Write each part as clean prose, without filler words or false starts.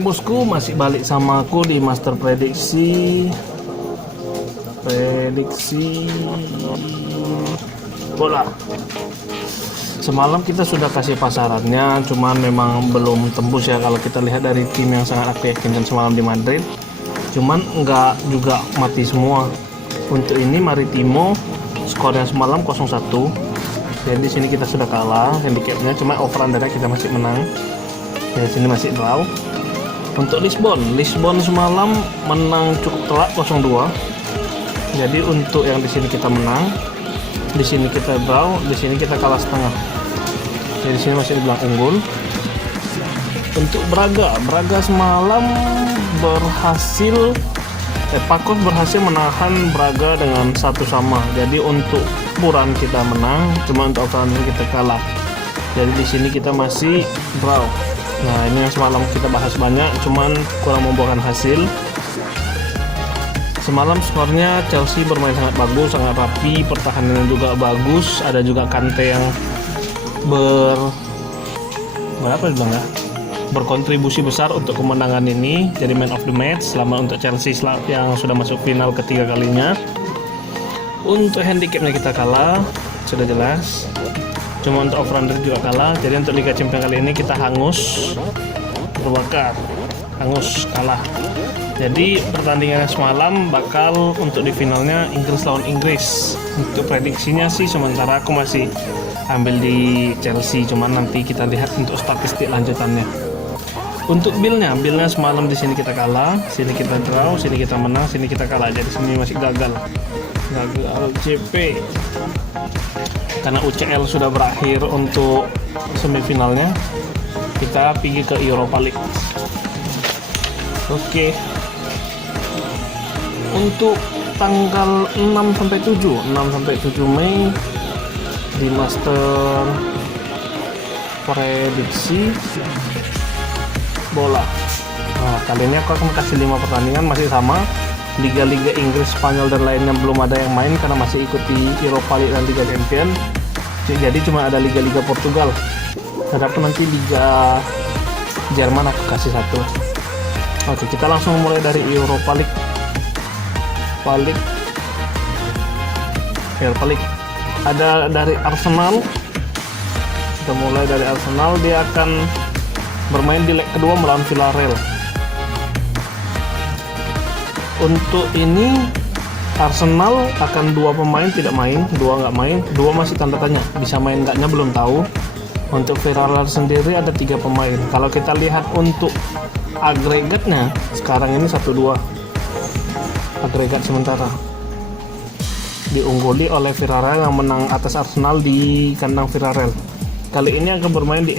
Oke bosku, masih balik sama aku di Master Prediksi bola. Semalam kita sudah kasih pasarannya, cuman memang belum tembus ya kalau kita lihat dari tim yang sangat aku yakinkan semalam di Madrid. Cuman nggak juga mati semua. Untuk ini Maritimo skornya semalam 0-1. Jadi di sini kita sudah kalah, handicapnya cuma over undernya kita masih menang. Di sini masih draw. Untuk Lisbon semalam menang cukup telak 0-2. Jadi untuk yang di sini kita menang, di sini kita draw, di sini kita kalah setengah. Jadi di sini masih dibilang unggul. Untuk Braga semalam berhasil Pakos berhasil menahan Braga dengan 1-1. Jadi untuk Buran kita menang, cuma untuk Overlander kita kalah. Jadi di sini kita masih draw. Nah ini yang semalam kita bahas banyak, cuman kurang membuahkan hasil. Semalam skornya Chelsea bermain sangat bagus, sangat rapi, pertahanannya juga bagus. Ada juga Kante yang berkontribusi besar untuk kemenangan ini, jadi man of the match selama untuk Chelsea yang sudah masuk final ketiga kalinya. Untuk handicapnya kita kalah, sudah jelas. Cuma untuk over-under juga kalah. Jadi untuk Liga Champions kali ini kita hangus terbakar, hangus kalah. Jadi pertandingan semalam bakal untuk di finalnya Inggris lawan Inggris. Untuk prediksinya sih sementara aku masih ambil di Chelsea, cuman nanti kita lihat untuk statistik lanjutannya. Untuk billnya semalam di sini kita kalah, sini kita draw, sini kita menang, sini kita kalah. Jadi sini masih gagal JP. Karena UCL sudah berakhir untuk semifinalnya, kita pergi ke Europa League. Oke. Untuk tanggal 6-7 Mei di Master Prediksi bola. Nah, kali ini aku akan kasih 5 pertandingan, masih sama. Liga-liga Inggris, Spanyol dan lainnya belum ada yang main karena masih ikuti Europa League dan Liga Champions. Jadi cuma ada liga-liga Portugal. Adapun nanti Liga Jerman aku kasih 1. Oke, kita langsung mulai dari Europa League. Europa League. Ada dari Arsenal. Kita mulai dari Arsenal, dia akan bermain di leg kedua melawan Villarreal. Untuk ini Arsenal akan 2 pemain tidak main, 2 nggak main, 2 masih tanda tanya, bisa main nggaknya belum tahu. Untuk Villarreal sendiri ada 3 pemain. Kalau kita lihat untuk agregatnya sekarang ini 1-2 agregat sementara, diungguli oleh Villarreal yang menang atas Arsenal di kandang Villarreal. Kali ini akan bermain di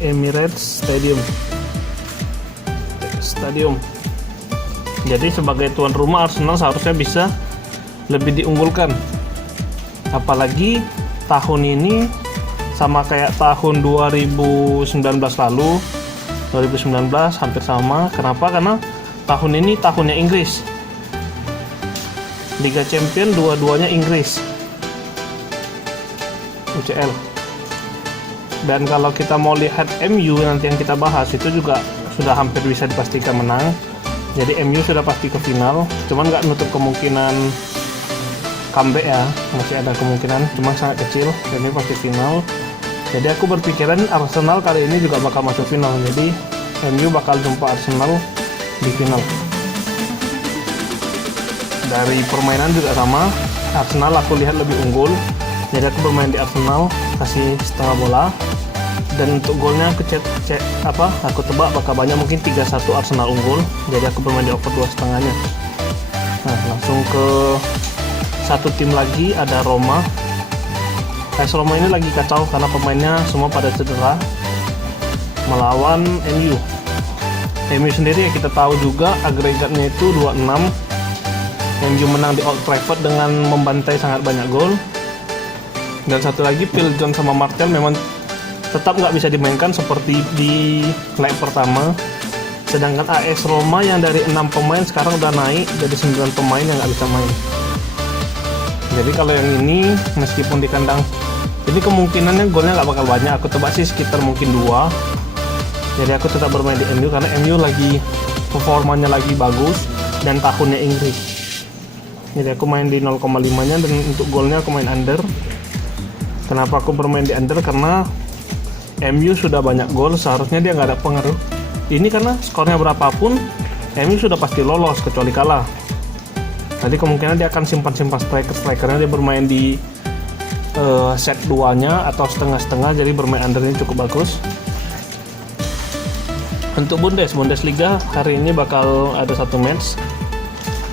Emirates Stadium. Jadi sebagai tuan rumah Arsenal seharusnya bisa lebih diunggulkan. Apalagi tahun ini sama kayak tahun 2019 lalu. 2019 hampir sama. Kenapa? Karena tahun ini tahunnya Inggris. Liga Champions dua-duanya Inggris. UCL. Dan kalau kita mau lihat MU nanti yang kita bahas, itu juga sudah hampir bisa dipastikan menang. Jadi MU sudah pasti ke final, cuman nggak nutup kemungkinan comeback ya, masih ada kemungkinan, cuma sangat kecil. Jadi pasti final. Jadi aku berpikiran Arsenal kali ini juga bakal masuk final. Jadi MU bakal jumpa Arsenal di final. Dari permainan juga sama, Arsenal aku lihat lebih unggul. Jadi aku bermain di Arsenal, kasih setengah bola. Dan untuk golnya aku aku tebak bakal banyak, mungkin 3-1 Arsenal unggul. Jadi aku bermain di over 2,5-nya. Nah, langsung ke satu tim lagi, ada Roma. Roma ini lagi kacau karena pemainnya semua pada cedera, melawan MU. MU sendiri ya kita tahu juga agregatnya itu 2-6. MU menang di Old Trafford dengan membantai sangat banyak gol. Dan satu lagi, Phil Jones sama Martial memang tetap nggak bisa dimainkan seperti di leg pertama. Sedangkan AS Roma yang dari 6 pemain sekarang udah naik jadi 9 pemain yang nggak bisa main. Jadi kalau yang ini meskipun di kandang, ini kemungkinannya golnya nggak bakal banyak. Aku tebak sih sekitar mungkin 2. Jadi aku tetap bermain di MU karena MU lagi performanya lagi bagus dan tahunnya Inggris. Jadi aku main di 0,5 nya, dan untuk golnya aku main under. Kenapa aku bermain di under? Karena MU sudah banyak gol, seharusnya dia nggak ada pengaruh. Ini karena skornya berapapun MU sudah pasti lolos kecuali kalah. Jadi kemungkinan dia akan simpan-simpan strikernya, dia bermain di set 2-nya atau setengah-setengah, jadi bermain under ini cukup bagus. Untuk Bundesliga hari ini bakal ada satu match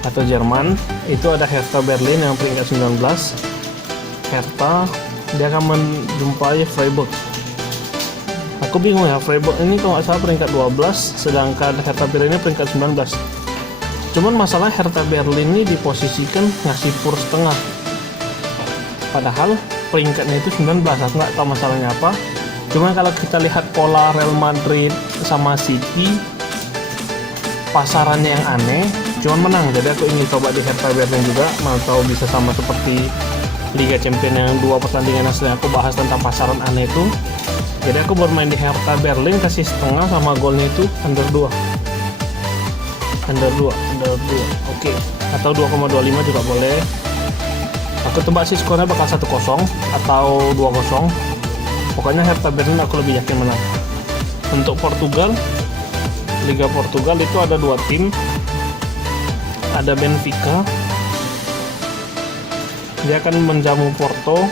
atau Jerman, itu ada Hertha Berlin yang peringkat 19. Hertha dia akan menjumpai Freiburg. Aku bingung ya, Freiburg ini kalau nggak salah peringkat 12, sedangkan Hertha Berlin ini peringkat 19. Cuman masalah Hertha Berlin ini diposisikan ngasih pur setengah, padahal peringkatnya itu 19. Aku nggak tahu masalahnya apa. Cuma kalau kita lihat pola Real Madrid sama City, pasarannya yang aneh, cuman menang. Jadi aku ingin coba di Hertha Berlin juga, mau tahu bisa sama seperti Liga Champions yang 2 pertandingan hasilnya aku bahas tentang pasaran aneh itu. Jadi aku bermain di Hertha Berlin, kasih setengah sama golnya itu under 2. Oke. Atau 2,25 juga boleh. Aku tebak sih skornya bakal 1-0 atau 2-0. Pokoknya Hertha Berlin aku lebih yakin menang. Untuk Portugal, Liga Portugal itu ada 2 tim. Ada Benfica, dia akan menjamu Porto.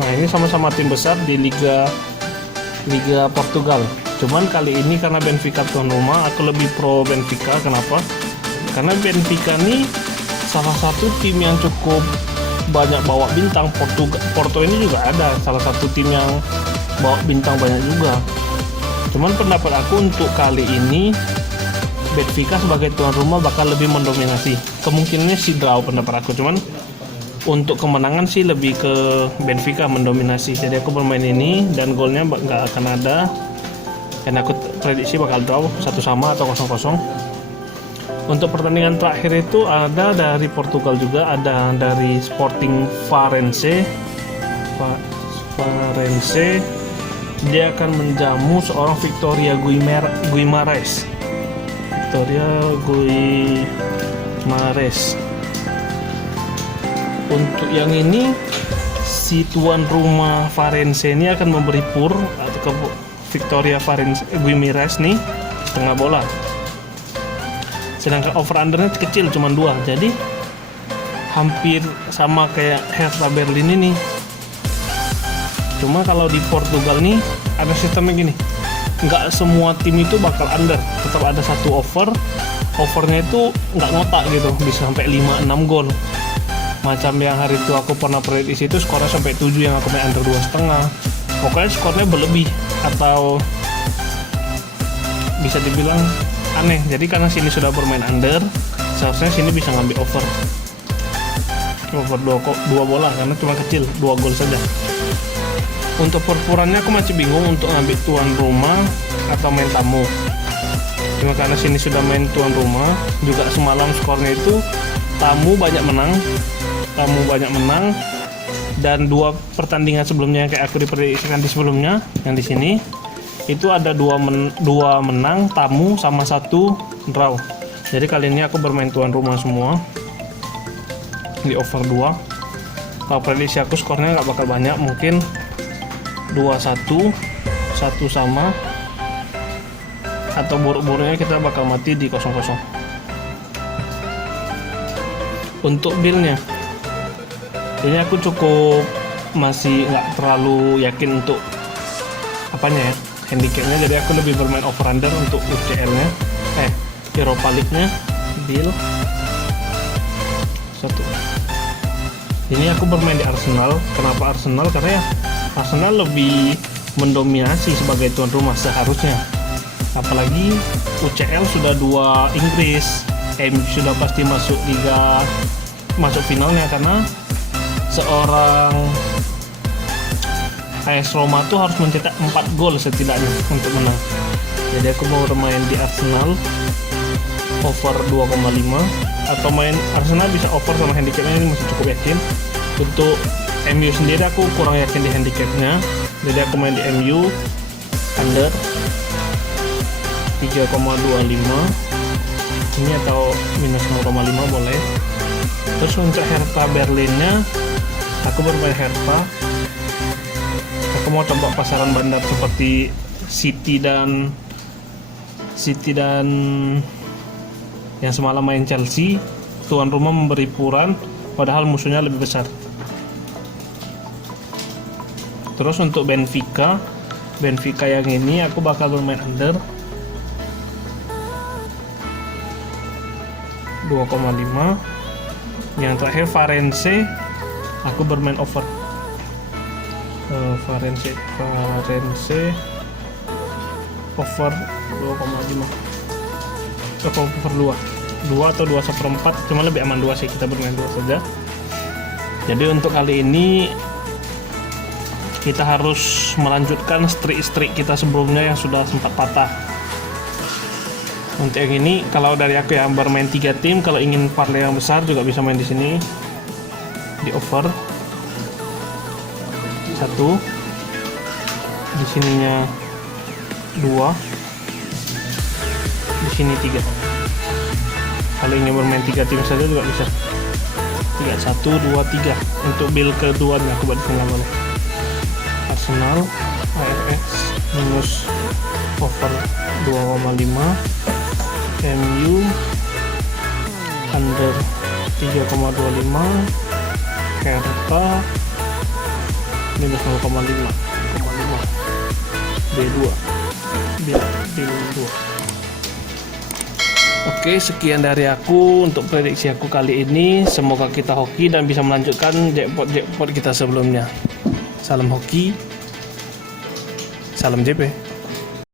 Nah, ini sama-sama tim besar di Liga Portugal. Cuman kali ini karena Benfica tuan rumah, aku lebih pro Benfica. Kenapa? Karena Benfica ini salah satu tim yang cukup banyak bawa bintang. Porto ini juga ada salah satu tim yang bawa bintang banyak juga. Cuman pendapat aku untuk kali ini Benfica sebagai tuan rumah bakal lebih mendominasi. Kemungkinannya sih draw pendapat aku. Cuman untuk kemenangan sih lebih ke Benfica mendominasi. Jadi aku bermain ini dan golnya nggak akan ada. Dan aku prediksi bakal draw 1-1 atau 0-0. Untuk pertandingan terakhir itu ada dari Portugal juga, ada dari Sporting Farense. Dia akan menjamu seorang Victoria Guimarães. Untuk yang ini, si tuan rumah Farense ini akan memberi pur atau ke Victoria Guimarães nih setengah bola. Sedangkan over undernya kecil cuma 2, jadi hampir sama kayak Hertha Berlin ini. Cuma kalau di Portugal nih ada sistemnya gini, nggak semua tim itu bakal under, tetap ada satu overnya itu nggak ngotak gitu, bisa sampai 5-6 gol. Macam yang hari itu aku pernah prediksi itu skornya sampai 7, yang aku main under 2,5. Pokoknya skornya berlebih atau bisa dibilang aneh. Jadi karena sini sudah bermain under, seharusnya sini bisa ngambil over 2 bola karena cuma kecil, 2 gol saja. Untuk perpurannya aku masih bingung untuk ngambil tuan rumah atau main tamu. Cuma karena sini sudah main tuan rumah, juga semalam skornya itu tamu banyak menang, dan 2 pertandingan sebelumnya yang kayak aku diprediksikan di sebelumnya, yang di sini itu ada 2 menang tamu sama 1 draw. Jadi kali ini aku bermain tuan rumah semua di over 2. Kalau prediksi aku skornya nggak bakal banyak, mungkin 2-1, 1 sama, atau buruk-buruknya kita bakal mati di 0-0. Untuk billnya, ini aku cukup masih nggak terlalu yakin untuk apanya ya, handicapnya. Jadi aku lebih bermain over under untuk UCL nya, Europa League nya. Bill 1. Ini aku bermain di Arsenal. Kenapa Arsenal? Karena ya Arsenal lebih mendominasi sebagai tuan rumah seharusnya. Apalagi UCL sudah 2 Inggris, MU sudah pasti masuk finalnya karena seorang AS Roma tuh harus mencetak 4 gol setidaknya untuk menang. Jadi aku mau bermain di Arsenal over 2,5, atau main Arsenal bisa over sama handicapnya, ini masih cukup yakin. Untuk MU sendiri aku kurang yakin di handicapnya, jadi aku main di MU under 3,25 ini, atau minus 0,5 boleh. Terus untuk Hertha Berlinnya aku bermain Hertha. Aku mau coba pasaran bandar seperti City dan yang semalam main Chelsea. Tuan rumah memberi puran padahal musuhnya lebih besar. Terus untuk Benfica yang ini aku bakal bermain under 2,5. Yang terakhir Valence aku bermain over. Valence over 2,5 atau over 2 atau 2/4, cuma lebih aman 2 sih, kita bermain 2 saja. Jadi untuk kali ini kita harus melanjutkan streak kita sebelumnya yang sudah sempat patah. Untuk yang ini, kalau dari aku ya bermain 3 tim, kalau ingin parlay yang besar juga bisa main di sini di over 1, di sininya 2, di sini 3. Kalau ingin bermain 3 tim saja juga bisa 3, 1, 2, 3. Untuk build keduanya aku buat di sini boleh. Arsenal AFX minus over 2,5, MU under 3,25, Hertha minus 0,5 B2 B2. Oke, sekian dari aku untuk prediksi aku kali ini. Semoga kita hoki dan bisa melanjutkan jackpot kita sebelumnya. Salam hoki, salam JP.